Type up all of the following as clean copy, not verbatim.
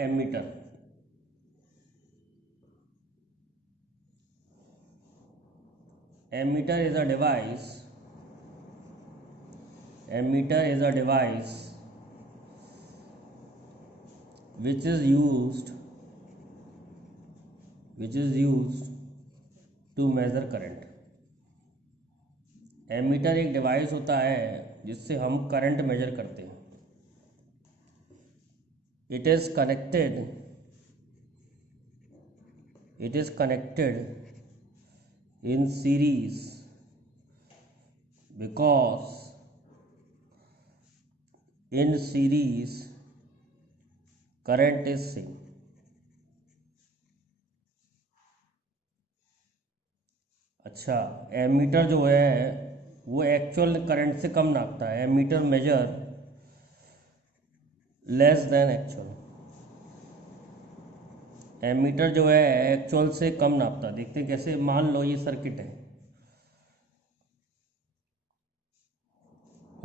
Ammeter. Ammeter is a device. Ammeter is a device which is used to measure current. Ammeter एक device होता है जिससे हम current measure करते हैं। It is connected in series because in series current is same। अच्छा, ammeter जो है वो एक्चुअल करंट से कम नापता है। Ammeter measure less than actual. Ammeter जो है एक्चुअल से कम नापता है। देखते हैं कैसे। मान लो ये सर्किट है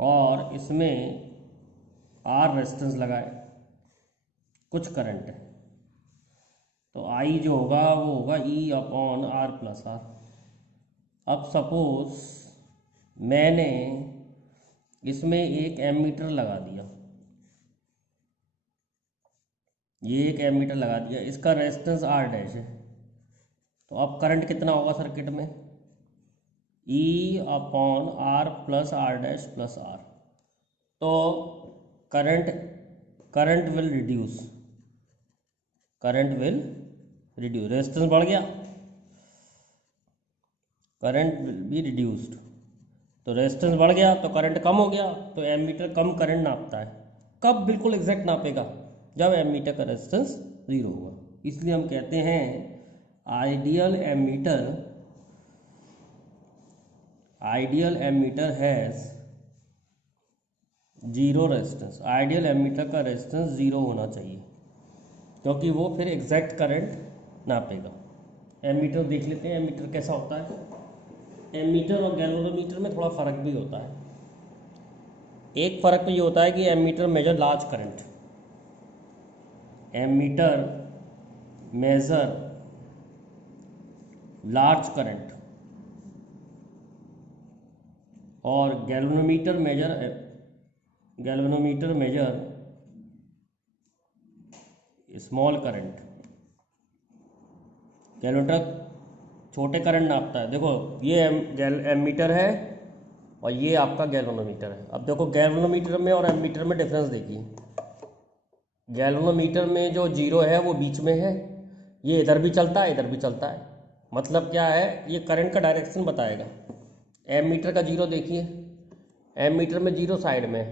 और इसमें आर रेजिस्टेंस लगाए, कुछ करंट है, तो आई जो होगा वो होगा E upon R plus R. अब सपोज मैंने इसमें एक एमीटर लगा दिया, ये एक एमीटर लगा दिया, इसका रेजिस्टेंस आर डैश है, तो अब करंट कितना होगा सर्किट में? E upon R plus R dash plus R. तो करंट विल रिड्यूस, रेजिस्टेंस बढ़ गया, करंट विल बी रिड्यूस्ड। तो रेजिस्टेंस बढ़ गया तो करंट कम हो गया, तो एमीटर कम करंट नापता है। कब बिल्कुल एग्जैक्ट नापेगा? जब एमीटर का रेजिस्टेंस 0 होगा। इसलिए हम कहते हैं ideal ammeter has zero resistance. Ideal ammeter का रेजिस्टेंस 0 होना चाहिए, क्योंकि वो फिर एग्जैक्ट करंट नापेगा। एमीटर देख लेते हैं एमीटर कैसा होता है। एमीटर और गैल्वेनोमीटर में थोड़ा फ़र्क भी होता है। एक फ़र्क तो ये होता है कि ammeter measure large current, ammeter measure large current, और galvanometer measure small current. Galvanometer छोटे करंट नापता है। देखो ये एमीटर है और ये आपका गैल्वेनोमीटर है। अब देखो गैल्वेनोमीटर में और एमीटर में डिफरेंस देखिए। गैल्वेनोमीटर में जो जीरो है वो बीच में है, ये इधर भी चलता है इधर भी चलता है। मतलब क्या है, ये करंट का डायरेक्शन बताएगा। एमीटर का जीरो देखिए, एमीटर में जीरो साइड में,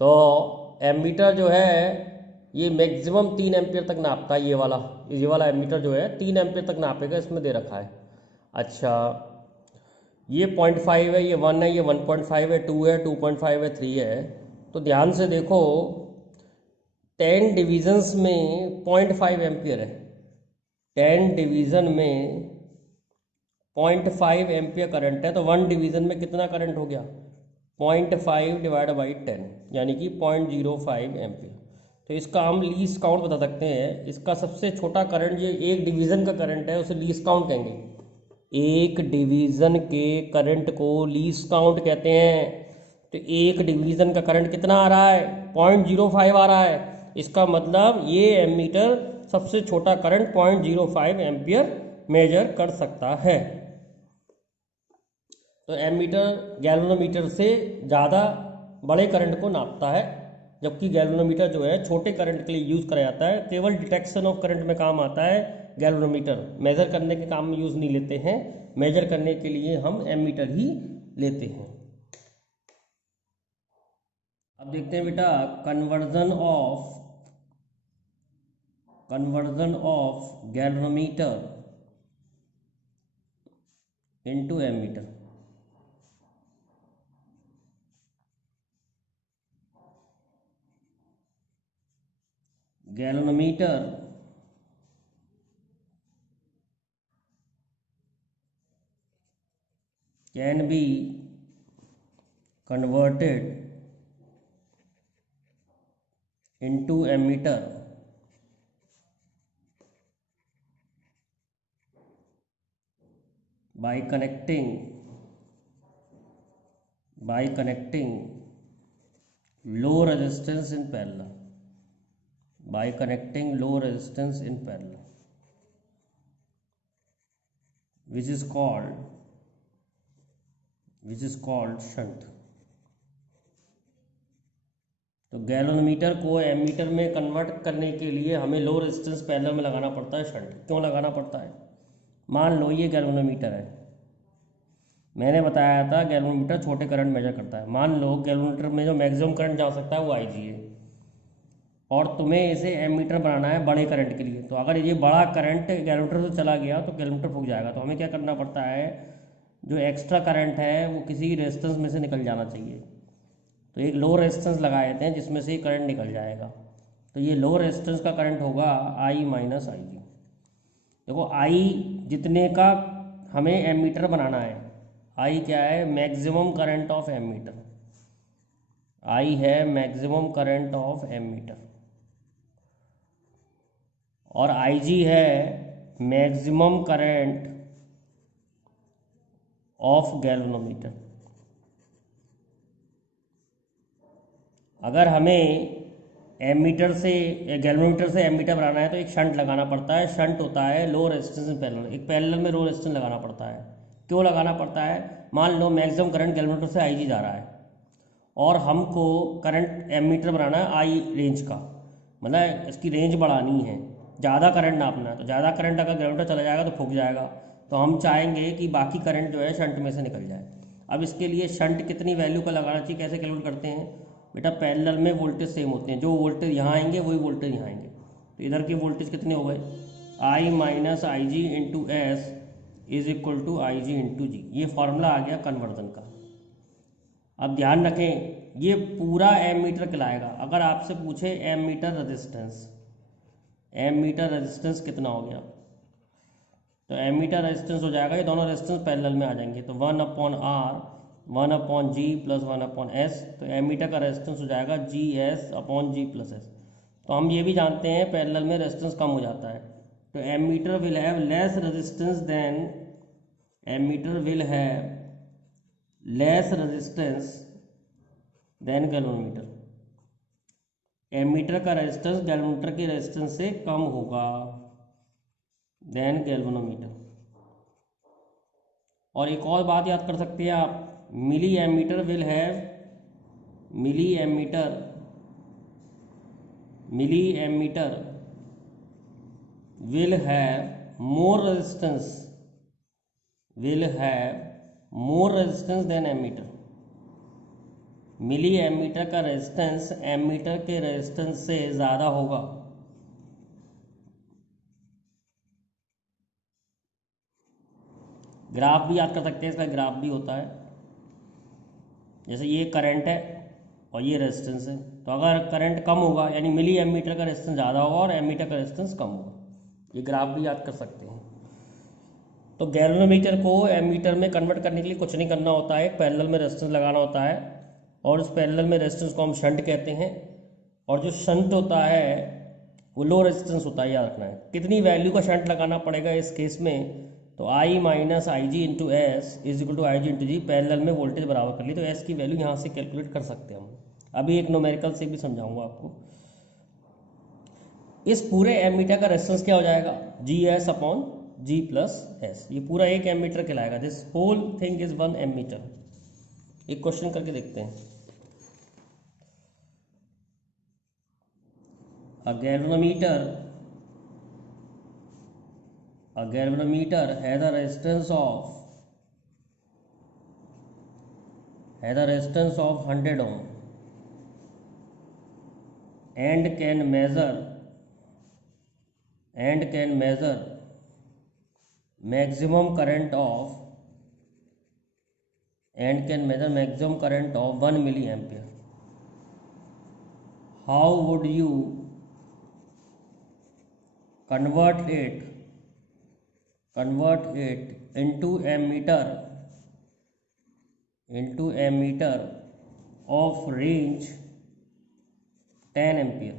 तो एमीटर जो है ये मैक्सिमम 3 एम्पियर तक नापता है। ये वाला एमीटर जो है 3 एम्पियर तक नापेगा, इसमें दे रखा है। अच्छा, ये 0.5 है, ये 1 है, ये 1.5 है, 2 है, 2.5 है, 3 है। तो ध्यान से देखो 10 डिविजन्स में 0.5 एम्पियर है। 10 डिवीज़न में 0.5 एम्पियर करंट है, तो 1 डिवीज़न में कितना करंट हो गया? 0.5 डिवाइड बाई 10 यानी कि 0.05 एम्पियर। तो इसका हम लीस्ट काउंट बता सकते हैं। इसका सबसे छोटा करंट, ये एक डिवीज़न का करंट है, उसे लीस्ट काउंट कहेंगे। एक डिवीज़न के करंट को लीस्ट काउंट कहते हैं। तो एक डिवीज़न का करंट कितना आ रहा है? 0.05 आ रहा है। इसका मतलब ये एमीटर सबसे छोटा करंट 0.05 एम्पियर मेजर कर सकता है। तो एमीटर गैल्वेनोमीटर से ज़्यादा बड़े करंट को नापता है, जबकि गैल्वेनोमीटर जो है छोटे करंट के लिए यूज़ करा जाता है। केवल डिटेक्शन ऑफ करंट में काम आता है गैल्वेनोमीटर। मेजर करने के काम में यूज़ नहीं लेते हैं, मेजर करने के लिए हम एमीटर ही लेते हैं। अब देखते हैं बेटा conversion of galvanometer into ammeter. Galvanometer can be converted into ammeter by connecting low resistance in parallel, which is called shunt. तो गैल्वेनोमीटर को एमीटर में कन्वर्ट करने के लिए हमें लो रेजिस्टेंस पैरेलल में लगाना पड़ता है शंट। क्यों लगाना पड़ता है? मान लो ये गैल्वेनोमीटर है, मैंने बताया था गैल्वेनोमीटर छोटे करंट मेजर करता है। मान लो गैल्वेनोमीटर में जो मैक्सिमम करंट जा सकता है वो IG है, और तुम्हें इसे एमीटर बनाना है बड़े करंट के लिए। तो अगर ये बड़ा करंट गैल्वेनोमीटर से चला गया तो गैल्वेनोमीटर फूक जाएगा। तो हमें क्या करना पड़ता है, जो एक्स्ट्रा करंट है वो किसी रेजिस्टेंस में से निकल जाना चाहिए। तो एक लो रेजिस्टेंस लगा देते हैं जिसमें से करंट निकल जाएगा। तो ये लो रेजिस्टेंस का करंट होगा I माइनस IG। देखो I जितने का हमें एमीटर बनाना है, I क्या है, maximum current of ammeter, I है मैक्सिमम करंट ऑफ एमीटर, और IG है मैक्सिमम करंट ऑफ गैल्वेनोमीटर। अगर हमें एमीटर से गैल्वेनोमीटर से एमीटर बनाना है तो एक शंट लगाना पड़ता है। शंट होता है लो रेजिस्टेंस इन पैरेलल, एक पैरेलल में लो रेजिस्टेंस लगाना पड़ता है। क्यों लगाना पड़ता है? मान लो मैक्सिमम करंट गैल्वेनोमीटर से IG जा रहा है और हमको करंट एमीटर बनाना है I रेंज का, मतलब इसकी रेंज बढ़ानी है, ज़्यादा करंट नापना है। तो ज़्यादा करंट अगर गैल्वेनोमीटर चला जाएगा तो फूक जाएगा। तो हम चाहेंगे कि बाकी करंट जो है शंट में से निकल जाए। अब इसके लिए शंट कितनी वैल्यू का लगाना चाहिए, कैसे कैलकुलेट करते हैं बेटा? पैरेलल में वोल्टेज सेम होते हैं, जो वोल्टेज यहाँ आएंगे वही वोल्टेज यहाँ आएंगे। तो इधर के वोल्टेज कितने हो गए, I minus IG into S is equal to IG into G. ये फॉर्मूला आ गया कन्वर्जन का। अब ध्यान रखें ये पूरा एमीटर कहलाएगा। अगर आपसे पूछे एमीटर रेजिस्टेंस कितना हो गया, तो एमीटर रेजिस्टेंस हो जाएगा, ये दोनों रेजिस्टेंस पैरेलल में आ जाएंगे, तो 1/R 1/G प्लस 1/S। तो एमीटर का रेजिस्टेंस हो जाएगा GS/G+S। तो हम ये भी जानते हैं पैरेलल में रेजिस्टेंस कम हो जाता है। तो ammeter will have less resistance than galvanometer. Ammeter का रेजिस्टेंस गैल्वेनोमीटर के रेजिस्टेंस से कम होगा देन गैल्वेनोमीटर। और एक और बात याद कर सकते हैं आप, milli ammeter will have more resistance than ammeter. Milli ammeter का रेजिस्टेंस एमीटर के रेजिस्टेंस से ज़्यादा होगा। ग्राफ भी याद कर सकते हैं, इसका ग्राफ भी होता है। जैसे ये करंट है और ये रेजिस्टेंस है, तो अगर करंट कम होगा यानी मिली एमीटर का रेजिस्टेंस ज़्यादा होगा और एमीटर का रेजिस्टेंस कम होगा। ये ग्राफ भी याद कर सकते हैं। तो गैल्वेनोमीटर को एमीटर में कन्वर्ट करने के लिए कुछ नहीं करना होता है, एक पैरेलल में रेजिस्टेंस लगाना होता है, और उस पैरेलल में रेजिस्टेंस को हम शंट कहते हैं। और जो शंट होता है वो लो रेजिस्टेंस होता है, याद रखना है। कितनी वैल्यू का शंट लगाना पड़ेगा इस केस में, तो I minus IG into S is equal to IG into G. Parallel में वोल्टेज बराबर कर ली, तो S की वैल्यू यहाँ से कैलकुलेट कर सकते हैं हम। अभी एक न्यूमेरिकल से भी समझाऊंगा आपको। इस पूरे एमीटर का रेजिस्टेंस क्या हो जाएगा, GS/G+S। ये पूरा एक एमीटर कहलाएगा। This whole thing is one ammeter. एक क्वेश्चन करके देखते हैं। A galvanometer has a resistance of 100 ohm and can measure maximum current of 1 milliampere. How would you convert it into ammeter of range 10 ampere?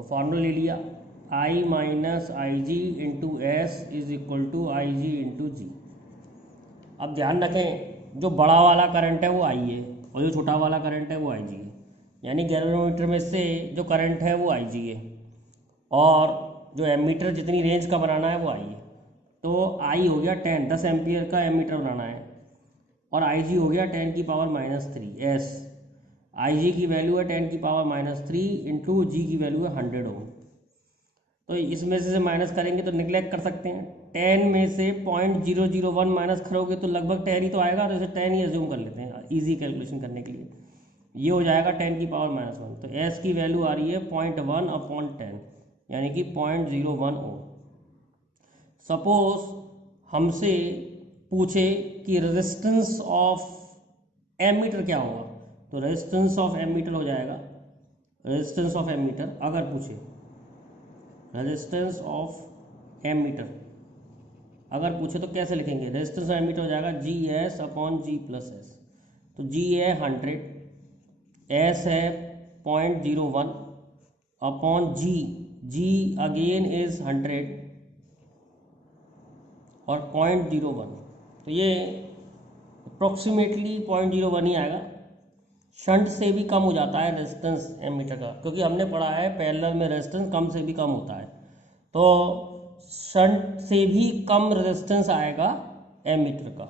तो formula ले लिया, I minus I G into S is equal to I G into G. अब ध्यान रखें, जो बड़ा वाला current है वो आई है और जो छोटा वाला करंट है वो आई जी है, यानी गैल्वेनोमीटर में से जो करंट है वो आई जी है और जो एमीटर जितनी रेंज का बनाना है वो आई है। तो आई हो गया 10 एम्पियर का एमीटर बनाना है और आई जी हो गया 10 की पावर -3 एस। आई जी की वैल्यू है 10 की पावर -3 इंटू जी की वैल्यू है 100 ओम। तो इसमें से माइनस करेंगे तो निगलेक्ट कर सकते हैं, 10 में से 0.001 माइनस करोगे तो लगभग 10 ही तो आएगा, तो इसे 10 ही एज्यूम कर लेते हैं इजी कैलकुलेशन करने के लिए। ये हो जाएगा 10 की पावर -1, तो एस की वैल्यू आ रही है 0.1/10 यानी कि 0.01 ओम। सपोज हमसे पूछे कि रेजिस्टेंस ऑफ एमीटर क्या होगा, तो रेजिस्टेंस ऑफ एमीटर हो जाएगा, रेजिस्टेंस ऑफ एमीटर अगर पूछे, रेजिस्टेंस ऑफ एमीटर अगर पूछे तो कैसे लिखेंगे, रेजिस्टेंस ऑफ एमीटर हो जाएगा G S upon G plus S. तो जी है 100, एस है 0.01 upon G, G again is 100 और 0.01, तो ये अप्रोक्सीमेटली 0.01 ही आएगा। शंट से भी कम हो जाता है रेजिस्टेंस एमीटर का, क्योंकि हमने पढ़ा है पैरेलल में रेजिस्टेंस कम से भी कम होता है, तो शंट से भी कम रेजिस्टेंस आएगा एमीटर का।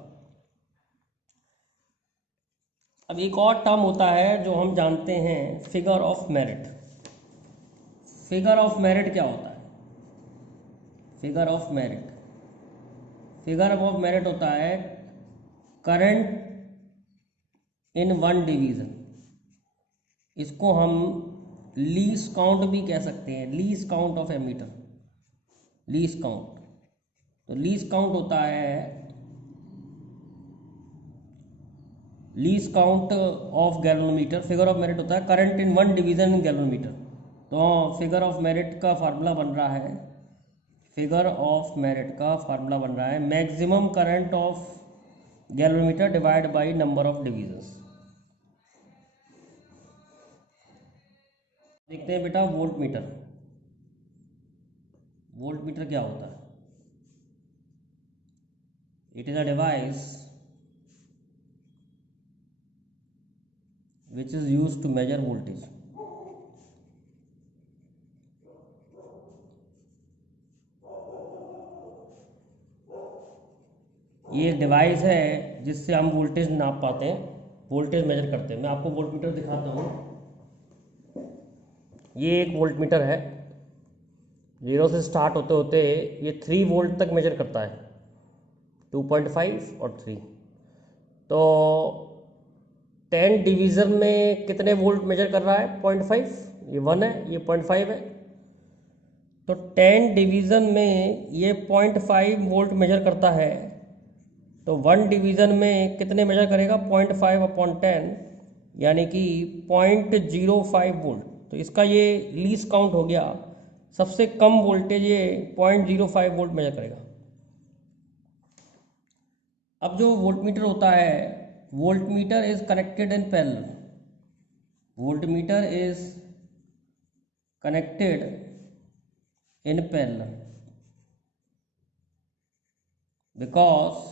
अब एक और टर्म होता है जो हम जानते हैं, figure of merit. Figure of merit क्या होता है? Figure of merit, figure of merit होता है करंट इन वन डिवीज़न। इसको हम लीस्ट काउंट भी कह सकते हैं, least count of ammeter, least count. तो लीस्ट काउंट होता है least count of galvanometer. Figure of merit होता है current in one division in galvanometer. तो फिगर ऑफ मेरिट का फार्मूला बन रहा है, फिगर ऑफ मेरिट का फार्मूला बन रहा है maximum current of galvanometer divide by number of divisions. देखते हैं बेटा वोल्ट मीटर। वोल्ट मीटर क्या होता है? It is a device which is used to measure voltage। ये एक डिवाइस है जिससे हम वोल्टेज नाप पाते हैं, वोल्टेज मेजर करते हैं। मैं आपको वोल्ट मीटर दिखाता हूँ। ये एक वोल्ट मीटर है, 0 से स्टार्ट होते होते ये 3 वोल्ट तक मेजर करता है, 2.5 और 3। तो 10 डिवीज़न में कितने वोल्ट मेजर कर रहा है? 0.5, ये 1 है, ये 0.5 है। तो 10 डिवीज़न में ये 0.5 वोल्ट मेजर करता है, तो 1 डिवीज़न में कितने मेजर करेगा? 0.5/10 यानी कि 0.05 वोल्ट। तो इसका ये लीस्ट काउंट हो गया, सबसे कम वोल्टेज ये 0.05 वोल्ट मेजर करेगा। अब जो वोल्टमीटर होता है, voltmeter is connected in parallel, voltmeter is connected in parallel because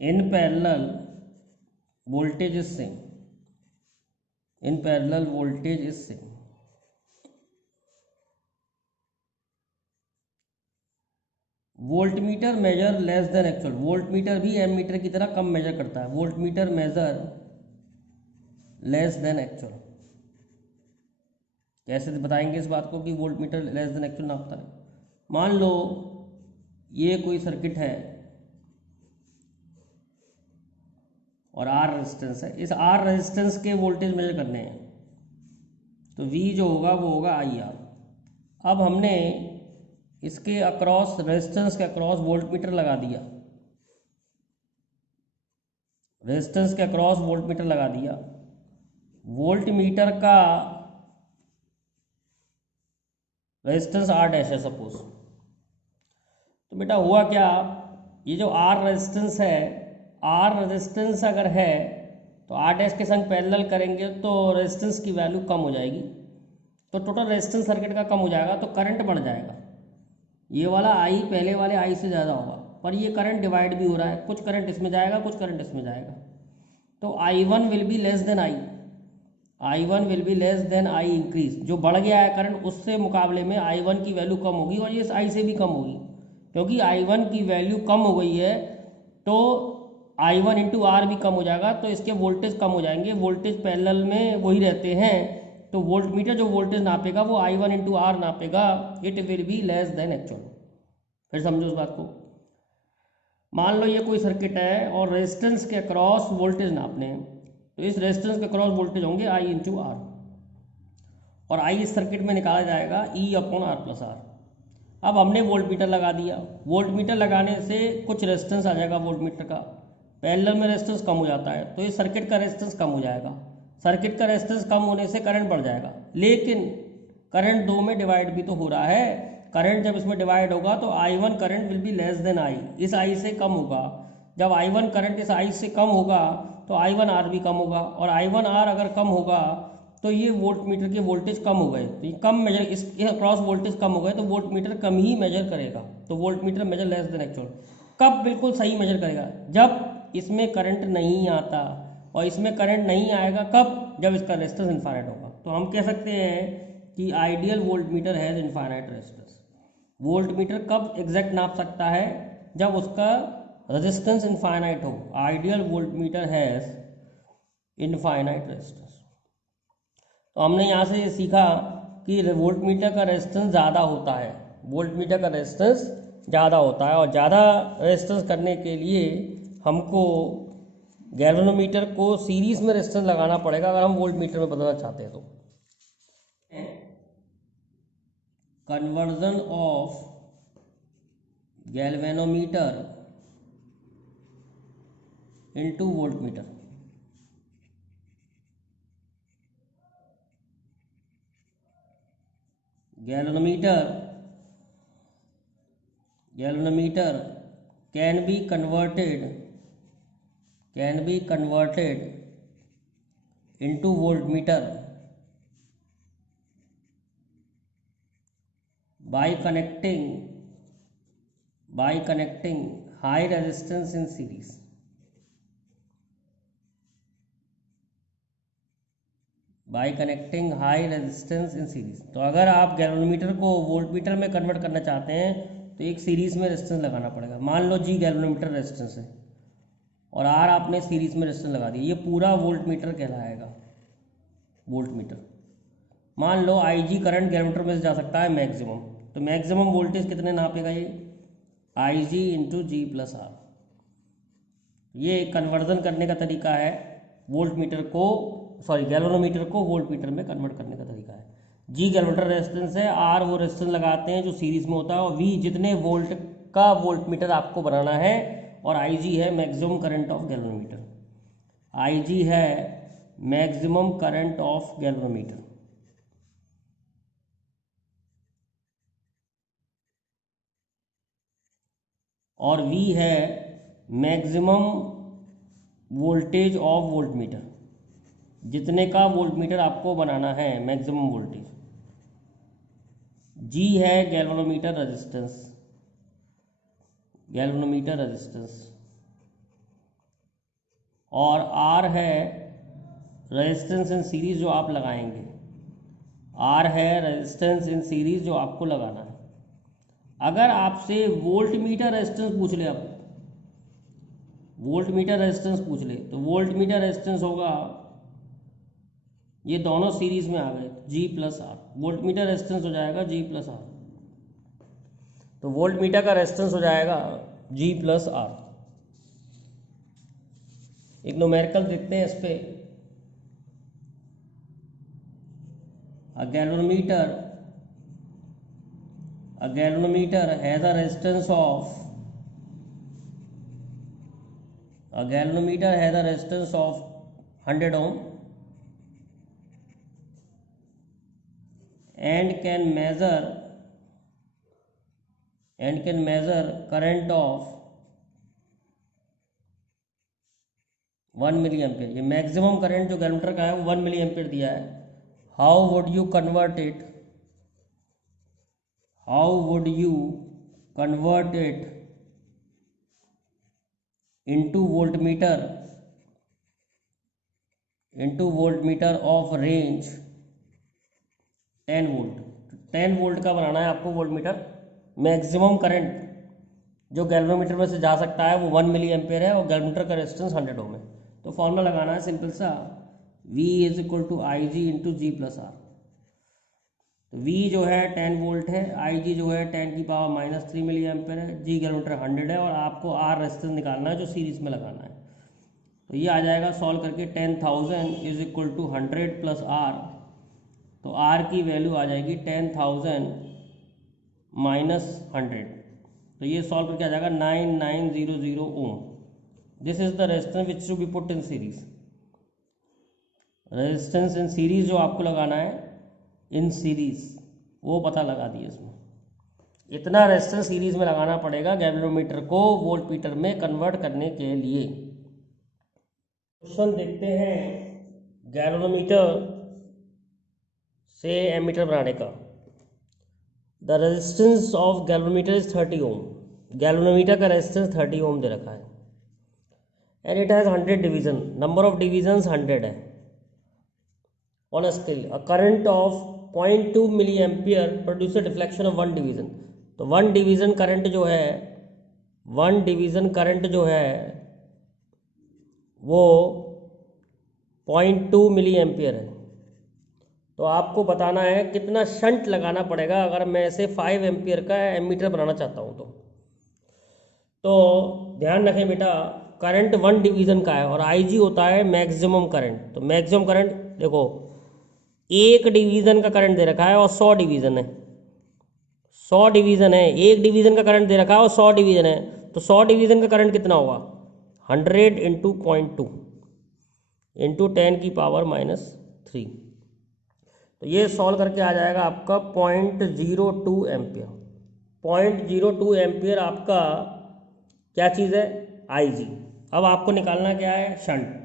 in parallel voltage is same, in parallel voltage is same। Voltmeter measure less than actual, voltmeter भी ammeter की तरह कम measure करता है, voltmeter measure less than actual. कैसे बताएंगे इस बात को कि वोल्टमीटर लेस देन एक्चुअल नापता है? मान लो ये कोई सर्किट है और आर रेजिस्टेंस है, इस आर रेजिस्टेंस के वोल्टेज मेजर करने हैं, तो V जो होगा वो होगा IR। अब हमने इसके अक्रॉस, रेजिस्टेंस के अक्रॉस वोल्टमीटर लगा दिया, रेजिस्टेंस के अक्रॉस वोल्टमीटर लगा दिया। वोल्टमीटर का रेजिस्टेंस R डैश है सपोज। तो बेटा हुआ क्या, ये जो R रेजिस्टेंस है, R रेजिस्टेंस अगर है तो R डैश के संग पैरेलल करेंगे तो रेजिस्टेंस की वैल्यू कम हो जाएगी, तो टोटल रेजिस्टेंस सर्किट का कम हो जाएगा, तो करंट बढ़ जाएगा। ये वाला आई पहले वाले आई से ज़्यादा होगा, पर ये करंट डिवाइड भी हो रहा है, कुछ करंट इसमें जाएगा, कुछ करंट इसमें जाएगा। तो I1 will be less than I1 will be less than I increase. जो बढ़ गया है करंट, उससे मुकाबले में I1 की वैल्यू कम होगी, और ये आई से भी कम होगी, क्योंकि I1 की वैल्यू कम हो गई है तो I1 इंटू आर भी कम हो जाएगा, तो इसके वोल्टेज कम हो जाएंगे। वोल्टेज पैरेलल में वही रहते हैं, तो वोल्ट मीटर जो वोल्टेज नापेगा वो I1 इंटू आर नापेगा, it will be less than actual. फिर समझो उस बात को। मान लो ये कोई सर्किट है और रेजिस्टेंस के अक्रॉस वोल्टेज नापने हैं, तो इस रेजिस्टेंस के अक्रॉस वोल्टेज होंगे I इंटू आर, और I इस सर्किट में निकाला जाएगा E upon R plus R. अब हमने वोल्ट मीटर लगा दिया, वोल्ट मीटर लगाने से कुछ रेजिस्टेंस आ जाएगा वोल्ट मीटर का, पैरेलल में रेजिस्टेंस कम हो जाता है, तो इस सर्किट का रेजिस्टेंस कम हो जाएगा। सर्किट का रेजिस्टेंस कम होने से करंट बढ़ जाएगा, लेकिन करंट दो में डिवाइड भी तो हो रहा है। करंट जब इसमें डिवाइड होगा तो I1 current will be less then I, इस I से कम होगा। जब I1 करंट इस I से कम होगा तो I1 R भी कम होगा, और I1 R अगर कम होगा तो ये वोल्ट मीटर के वोल्टेज कम हो गए, तो ये कम मेजर, इसके अक्रॉस वोल्टेज कम हो गए, तो वोल्ट मीटर कम ही मेजर करेगा। तो volt meter major less than actual. कब बिल्कुल सही मेजर करेगा? जब इसमें करंट नहीं आता, और इसमें करंट नहीं आएगा कब? जब इसका रेजिस्टेंस इनफाइनाइट होगा। तो हम कह सकते हैं कि ideal volt meter has infinite resistance. Volt meter कब एग्जैक्ट नाप सकता है? जब उसका रेजिस्टेंस इनफाइनाइट हो। Ideal volt meter has infinite resistance. तो हमने यहाँ से ये सीखा कि वोल्ट मीटर का रेजिस्टेंस ज़्यादा होता है, वोल्ट मीटर का रेजिस्टेंस ज़्यादा होता है, और ज़्यादा रेजिस्टेंस करने के लिए हमको गैल्वेनोमीटर को सीरीज में रेजिस्टेंस लगाना पड़ेगा अगर हम वोल्ट मीटर में बदलना चाहते हैं। तो conversion of galvanometer into volt meter. Galvanometer can be converted into voltmeter by connecting high resistance in series. तो अगर आप गैल्वेनोमीटर को वोल्टमीटर में कन्वर्ट करना चाहते हैं तो एक सीरीज में रेजिस्टेंस लगाना पड़ेगा। मान लो G गैल्वेनोमीटर रेजिस्टेंस है और R आपने सीरीज में रेजिस्टेंस लगा दिया, ये पूरा वोल्टमीटर कहलाएगा वोल्टमीटर। मान लो IG करंट गैल्वेनोमीटर में से जा सकता है मैक्सिमम, तो मैक्सिमम वोल्टेज कितने नापेगा? ये IG into G plus R. ये कन्वर्जन करने का तरीका है गैल्वेनोमीटर को वोल्टमीटर में कन्वर्ट करने का तरीका है। G गैल्वेनोमीटर रेजिस्टेंस है, R वो रेजिस्टेंस लगाते हैं जो सीरीज में होता है, और V जितने वोल्ट का वोल्टमीटर आपको बनाना है, और IG है maximum current of galvanometer. IG है मैक्सिमम करंट ऑफ गैल्वेनोमीटर, और V है मैक्सिमम वोल्टेज ऑफ वोल्टमीटर, जितने का वोल्टमीटर आपको बनाना है मैक्सिमम वोल्टेज। G है गैल्वेनोमीटर रेजिस्टेंस, और R है रेजिस्टेंस इन सीरीज जो आप लगाएंगे। R है रेजिस्टेंस इन सीरीज जो आपको लगाना है। अगर आपसे वोल्टमीटर रेजिस्टेंस पूछ ले, अब वोल्टमीटर रेजिस्टेंस पूछ ले, तो वोल्टमीटर रेजिस्टेंस होगा, ये दोनों सीरीज में आ गए, G plus R. Voltmeter resistance हो जाएगा G प्लस आर, तो वोल्टमीटर का रेजिस्टेंस हो जाएगा G प्लस आर। एक न्यूमेरिकल देखते हैं इस पे। A galvanometer has a resistance of 100 ohm and can measure current of 1 milli ampere. ये मैक्सिमम करंट जो गैल्वेनोमीटर का है वो 1 मिली एम्पेयर दिया है। How would you convert it, how would you convert it into voltmeter of range 10 volt. 10 volt का बनाना है आपको वोल्टमीटर। मैक्सिमम करंट जो गैल्वेनोमीटर में से जा सकता है वो 1 मिली एम्पेयर है और गैल्वेनोमीटर का रेजिस्टेंस 100 ओम है। तो फॉर्मूला लगाना है सिंपल सा, V is equal to I G into G plus R. तो V जो है 10 वोल्ट है, IG जो है 10 की पावर माइनस 3 मिली एम्पेयर है, G गैल्वेनोमीटर 100 है और आपको R रेजिस्टेंस निकालना है जो सीरीज में लगाना है। तो ये आ जाएगा सॉल्व करके 10,000 is equal to 100 plus R। तो R की वैल्यू आ जाएगी 10,000 माइनस 100। तो ये सॉल्व करके आ जाएगा 9900 ohm. This is the resistance which to be put in series. Resistance in series जो आपको लगाना है इन सीरीज वो पता लगा दिया इसमें। इतना रेजिस्टेंस सीरीज में लगाना पड़ेगा गैल्वेनोमीटर को वोल्टमीटर में कन्वर्ट करने के लिए। क्वेश्चन देखते हैं गैल्वेनोमीटर से एमीटर बनाने का। The resistance of galvanometer is 30 ohm. Galvanometer का रेजिस्टेंस 30 ओम दे रखा है and it has 100 division. Number of division 100 है on a scale. A current of 0.2 milli ampere produce deflection of 1 division. तो 1 डिवीजन करंट जो है, 1 डिवीजन करंट जो है वो 0.2 मिली एम्पियर है। तो आपको बताना है कितना शंट लगाना पड़ेगा अगर मैं इसे 5 एम्पियर का एमीटर बनाना चाहता हूँ। तो ध्यान रखें बेटा, करंट 1 डिवीजन का है और IG होता है मैक्सिमम करंट। तो मैक्सिमम करंट देखो, एक डिवीजन का करंट दे रखा है और 100 डिवीजन है, 100 डिवीजन है। एक डिवीजन का करंट दे रखा है और 100 डिवीजन है। तो 100 डिवीजन का करंट कितना होगा? 100 इंटू 0.2 इंटू 10 की पावर माइनस 3। तो ये सॉल्व करके आ जाएगा आपका 0.02 एम्पियर। 0.02 एम्पियर आपका क्या चीज़ है? IG। अब आपको निकालना क्या है? शंट।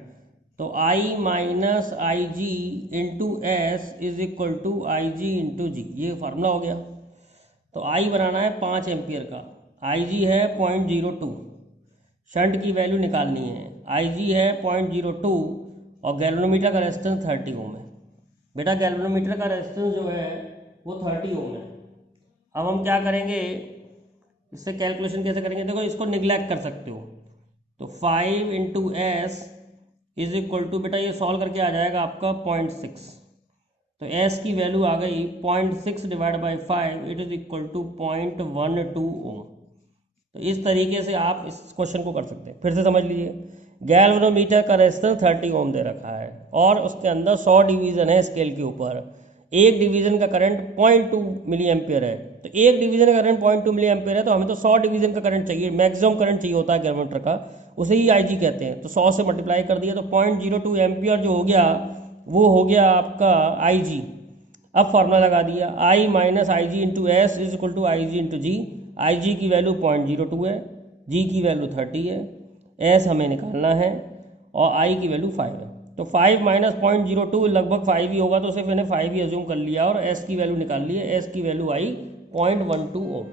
तो I minus I G into S is equal to I G into G, ये फार्मूला हो गया। तो I बनाना है 5 एम्पियर का, IG है 0.02, शंट की वैल्यू निकालनी है। IG है 0.02 और गैल्वेनोमीटर का रेजिस्टेंस 30 ओम है। बेटा गैल्वेनोमीटर का रेजिस्टेंस जो है वो 30 ओम है। अब हम क्या करेंगे, इससे कैलकुलेशन कैसे करेंगे? देखो इसको निगलेक्ट कर सकते हो। तो 5 into S is equal to, बेटा ये सॉल्व करके आ जाएगा आपका 0.6। तो एस की वैल्यू आ गई 0.6 divide by 5, it is equal to 0.12 ohm. तो इस तरीके से आप इस क्वेश्चन को कर सकते हैं। फिर से समझ लीजिए, गैल्वेनोमीटर का रेजिस्टेंस 30 ओम दे रखा है और उसके अंदर 100 डिवीजन है स्केल के ऊपर। एक डिवीजन का करंट 0.2 मिली एम्पियर है। तो एक डिवीजन का करंट 0.2 मिली एम्पियर है, तो हमें तो 100 डिवीजन का करंट चाहिए, मैक्सिमम करंट चाहिए होता है गैल्वेनोमीटर का, उसे ही IG कहते हैं। तो 100 से मल्टीप्लाई कर दिया तो 0.02 एम्पियर जो हो गया वो हो गया आपका IG। अब फार्मूला लगा दिया, I minus I G into S is equal to I G into G. I G की वैल्यू 0.02 है, G की वैल्यू 30 है, S हमें निकालना है और I की वैल्यू 5 है। तो 5 माइनस 0.02 लगभग 5 ही होगा, तो सिर्फ मैंने 5 ही एज्यूम कर लिया और S की वैल्यू निकाल ली है। S की वैल्यू आई 0.12 ओम।